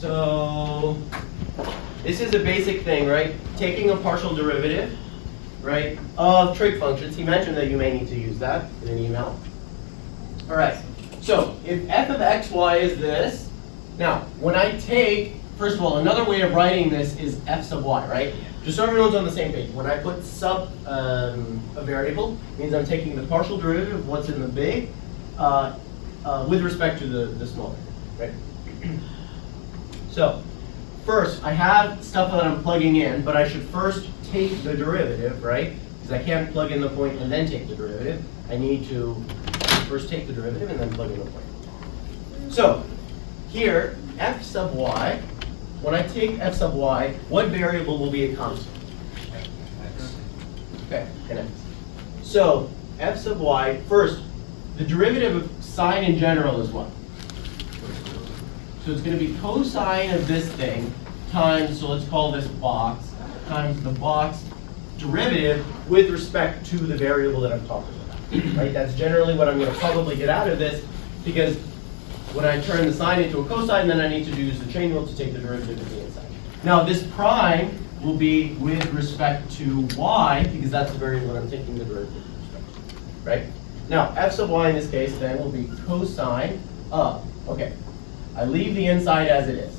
So this is a basic thing, right? Taking a partial derivative, right, of trig functions. He mentioned that you may need to use that in an email. All right. So if f of xy is this, now when I take, first of all, another way of writing this is f sub y, right? Just so everyone's on the same page. When I put sub a variable, it means I'm taking the partial derivative of what's in the big with respect to the smaller, right? So first, I have stuff that I'm plugging in, but I should first take the derivative, right? Because I can't plug in the point and then take the derivative. I need to first take the derivative and then plug in the point. So here, f sub y, when I take f sub y, what variable will be a constant? X. Okay, and x. So f sub y, first, the derivative of sine in general is what? So it's going to be cosine of this thing times, so let's call this box, times the box derivative with respect to the variable that I'm talking about. Right? That's generally what I'm going to probably get out of this, because when I turn the sine into a cosine, then I need to use the chain rule to take the derivative of the inside. Now this prime will be with respect to y, because that's the variable that I'm taking the derivative with respect to. Right? Now f sub y in this case then will be cosine of, okay, I leave the inside as it is.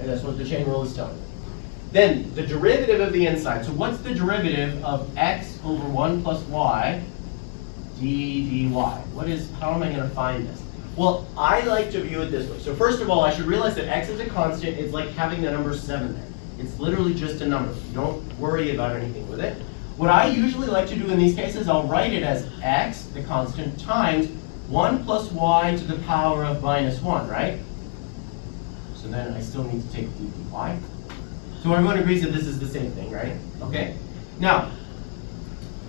And that's what the chain rule is telling me. Then the derivative of the inside. So what's the derivative of x over 1 plus y dy? What is, how am I going to find this? Well, I like to view it this way. So first of all, I should realize that x is a constant. It's like having the number 7 there. It's literally just a number. Don't worry about anything with it. What I usually like to do in these cases, I'll write it as x, the constant, times 1 plus y to the power of minus 1, right? So then I still need to take dy. So everyone agrees that this is the same thing, right? Okay. Now,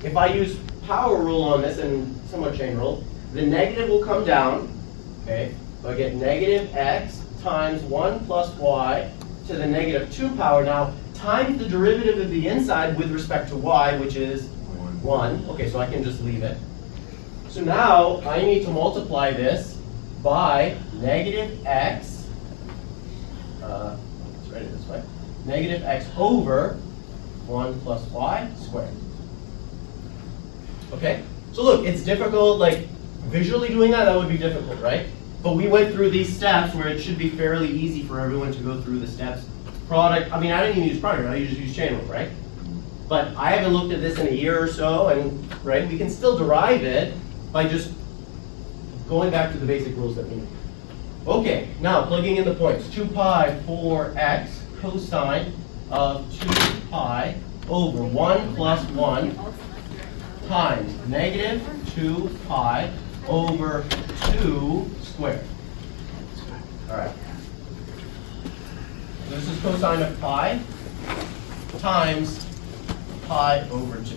if I use power rule on this and somewhat chain rule, the negative will come down. Okay. So I get negative x times 1 plus y to the negative 2 power now times the derivative of the inside with respect to y, which is 1. Okay, so I can just leave it. So now I need to multiply this by negative x. Let's write it this way. Negative x over 1 plus y squared. Okay? So look, it's difficult, like visually doing that would be difficult, right? But we went through these steps where it should be fairly easy for everyone to go through the steps. Product, I mean, I didn't even use product, I just used chain rule, right? But I haven't looked at this in a year or so, and right, we can still derive it by just going back to the basic rules that we know. Okay, now plugging in the points. 2 pi 4x cosine of 2 pi over 1 plus 1 times negative 2 pi over 2 squared. All right. This is cosine of pi times pi over 2.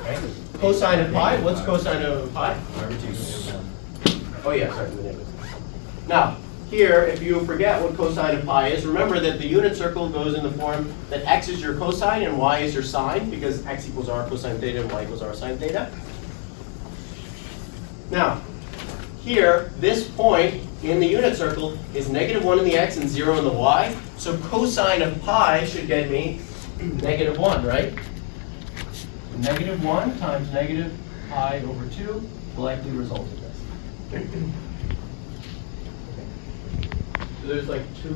Okay. Cosine of pi, what's cosine of pi? Oh yeah, sorry, the negative. Now, here, if you forget what cosine of pi is, remember that the unit circle goes in the form that x is your cosine and y is your sine, because x equals r cosine theta and y equals r sine theta. Now, here, this point in the unit circle is negative 1 in the x and 0 in the y. So cosine of pi should get me negative 1, right? Negative 1 times negative pi over 2 will likely result in this. Okay. So there's like 2